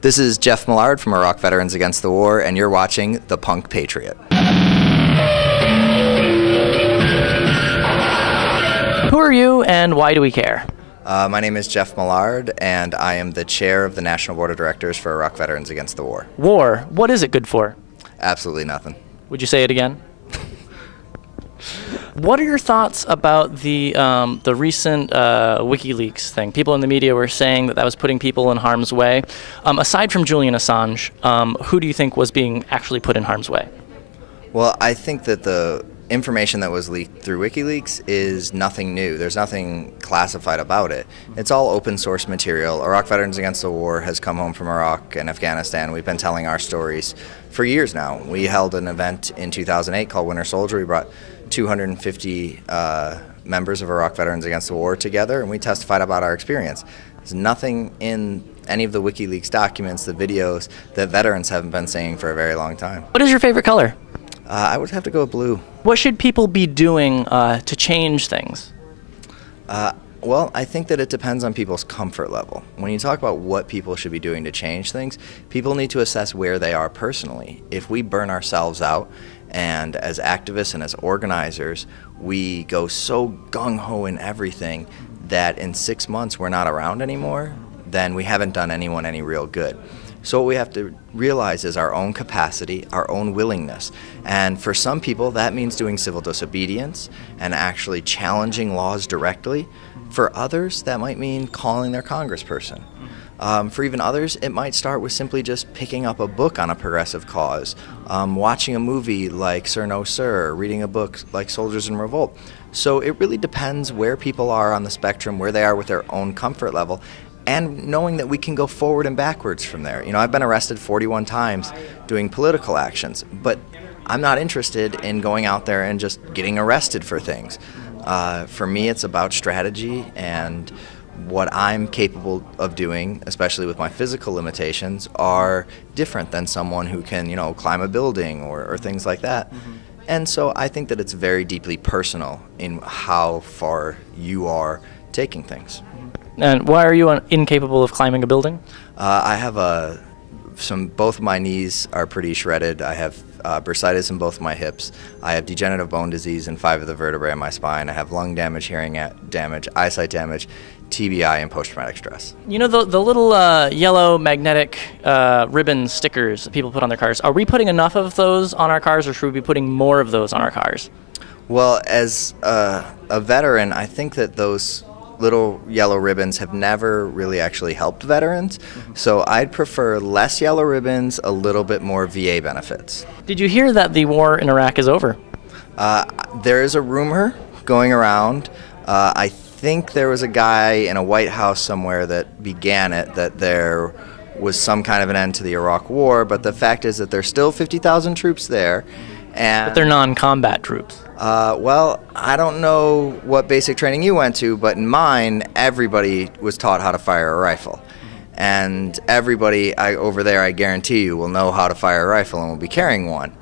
This is Geoff Millard from Iraq Veterans Against the War, and you're watching The Punk Patriot. Who are you, and why do we care? My name is Geoff Millard, and I am the chair of the National Board of Directors for Iraq Veterans Against the War. War. What is it good for? Absolutely nothing. Would you say it again? What are your thoughts about the recent WikiLeaks thing? People in the media were saying that was putting people in harm's way. Aside from Julian Assange, who do you think was being actually put in harm's way? Well, I think that the information that was leaked through WikiLeaks is nothing new. There's nothing classified about it. It's all open source material. Iraq Veterans Against the War has come home from Iraq and Afghanistan. We've been telling our stories for years now. We held an event in 2008 called Winter Soldier. We brought 250 members of Iraq Veterans Against the War together, and we testified about our experience. There's nothing in any of the WikiLeaks documents, the videos, that veterans haven't been saying for a very long time. What is your favorite color? I would have to go with blue. What should people be doing to change things? Well, I think that it depends on people's comfort level. When you talk about what people should be doing to change things, people need to assess where they are personally. If we burn ourselves out, and as activists and as organizers, we go so gung-ho in everything that in 6 months we're not around anymore, then we haven't done anyone any real good. So what we have to realize is our own capacity, our own willingness. And for some people, that means doing civil disobedience and actually challenging laws directly. For others, that might mean calling their congressperson. For even others, it might start with simply just picking up a book on a progressive cause, watching a movie like Sir No Sir, reading a book like Soldiers in Revolt. So it really depends where people are on the spectrum, where they are with their own comfort level, and knowing that we can go forward and backwards from there. You know, I've been arrested 41 times doing political actions, but I'm not interested in going out there and just getting arrested for things. For me, it's about strategy and what I'm capable of doing, especially with my physical limitations, are different than someone who can, climb a building or things like that. Mm-hmm. And so I think that it's very deeply personal in how far you are taking things. And why are you incapable of climbing a building? I have both of my knees are pretty shredded. I have bursitis in both of my hips. I have degenerative bone disease in 5 of the vertebrae in my spine. I have lung damage, hearing damage, eyesight damage, TBI, and post-traumatic stress. You know the little yellow magnetic ribbon stickers that people put on their cars. Are we putting enough of those on our cars, or should we be putting more of those on our cars? Well, as a veteran, I think that those little yellow ribbons have never really actually helped veterans. Mm-hmm. So I'd prefer less yellow ribbons, a little bit more VA benefits. Did you hear that the war in Iraq is over? There is a rumor going around. I think there was a guy in a White House somewhere that began it, that there was some kind of an end to the Iraq war, but the fact is that there's still 50,000 troops there. But they're non-combat troops. Well, I don't know what basic training you went to, but in mine, everybody was taught how to fire a rifle. And everybody over there, I guarantee you, will know how to fire a rifle and will be carrying one.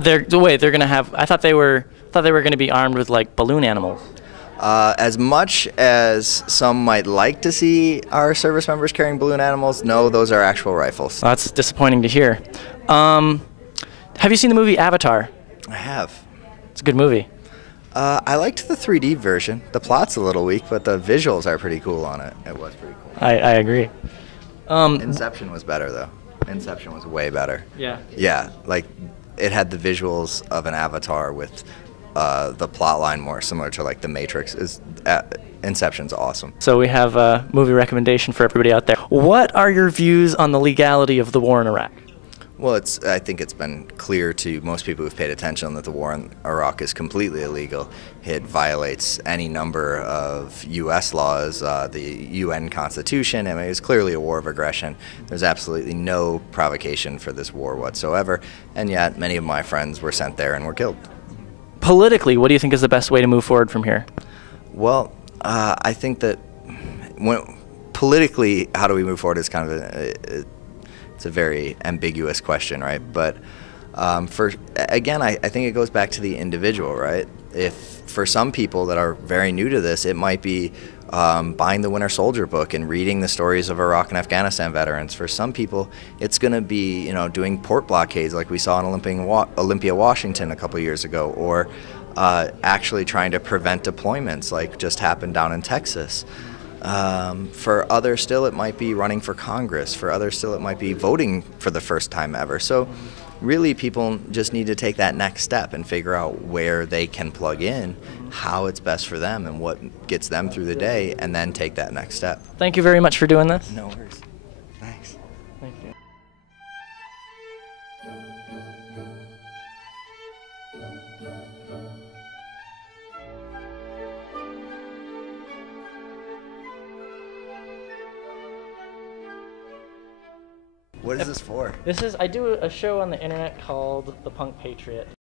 They're going to have, I thought they were going to be armed with like balloon animals. As much as some might like to see our service members carrying balloon animals, no, those are actual rifles. Well, that's disappointing to hear. Have you seen the movie Avatar? I have. It's a good movie. I liked the 3D version. The plot's a little weak, but the visuals are pretty cool on it. It was pretty cool. I agree. Inception was better, though. Inception was way better. Yeah. Yeah, like it had the visuals of an Avatar with the plot line more similar to like The Matrix. Inception's awesome. So we have a movie recommendation for everybody out there. What are your views on the legality of the war in Iraq? Well, I think it's been clear to most people who've paid attention that the war in Iraq is completely illegal. It violates any number of U.S. laws, the UN Constitution. I mean, it's clearly a war of aggression. There's absolutely no provocation for this war whatsoever, and yet many of my friends were sent there and were killed. Politically, what do you think is the best way to move forward from here? Well, I think that politically, how do we move forward is kind of it's a very ambiguous question, right? But I think it goes back to the individual, right? If for some people that are very new to this, it might be buying the Winter Soldier book and reading the stories of Iraq and Afghanistan veterans. For some people, it's going to be, doing port blockades like we saw in Olympia, Washington a couple years ago, or actually trying to prevent deployments like just happened down in Texas. For others still, it might be running for Congress. For others still, it might be voting for the first time ever. So really, people just need to take that next step and figure out where they can plug in, how it's best for them, and what gets them through the day, and then take that next step. Thank you very much for doing this. No worries. Thanks. Thank you. What is this for? I do a show on the internet called The Punk Patriot.